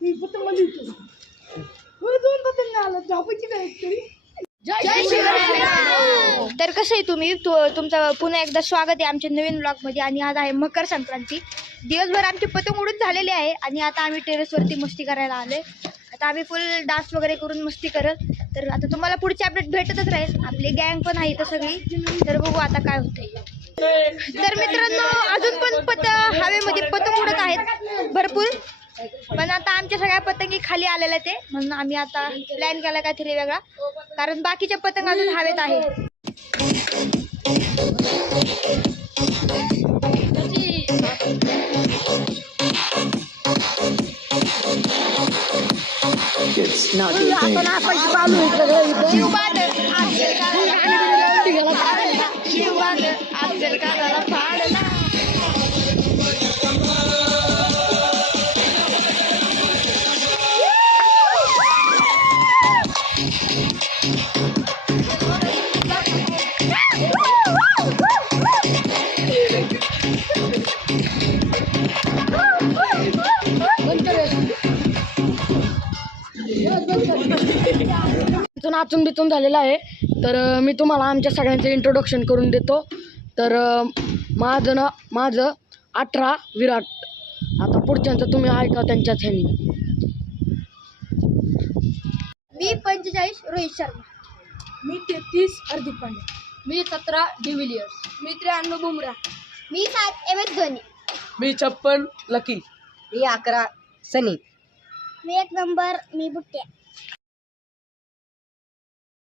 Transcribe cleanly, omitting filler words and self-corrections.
मी पतंग लिहितो. दोन पतंग आला धापायची काय तरी. जय शिवराय. तर कसं आहे तुम्ही तुमचं पुन्हा एकदा स्वागत आहे आमच्या नवीन ब्लॉगमध्ये. आणि आज आहे मकर संक्रांती. दिवसभर आमची पतंग उडून झालेली आहे आणि आता आम्ही टेरेसवरती मस्ती करायला आलोय. आता आम्ही फुल डान्स वगैरे करून मस्ती करत. तर आता तुम्हाला पुढचे अपडेट भेटतच राहील. आपली गँग पण आहे तर सगळी. तर बघू आता काय होतंय. तर मित्रांनो अजून पण हवेमध्ये पतंग उडत आहेत भरपूर. पण आता आमच्या सगळ्या पतंगी खाली आलेल्या ते म्हणून आम्ही आता प्लॅन केला काहीतरी वेगळा. कारण बाकीच्या पतंग अजून हवेत आहे. नाचून बिचून झालेला आहे. तर मी तुम्हाला आमच्या सगळ्यांचं इंट्रोडक्शन करून देतो. तर माझं 18 विराट. आता पुढच्यांचं तुम्ही ऐका त्यांच्याच ह्यानी. मी 45 रोहित शर्मा. मी 33 हार्दिक पांड्या. मी 17 डिव्हिलियर्स. मी 93 बुमरा. मी 7 MS धोनी. मी 56 लकी. मी 11 सनी. मी 1 नंबर मी बुट्ट्या.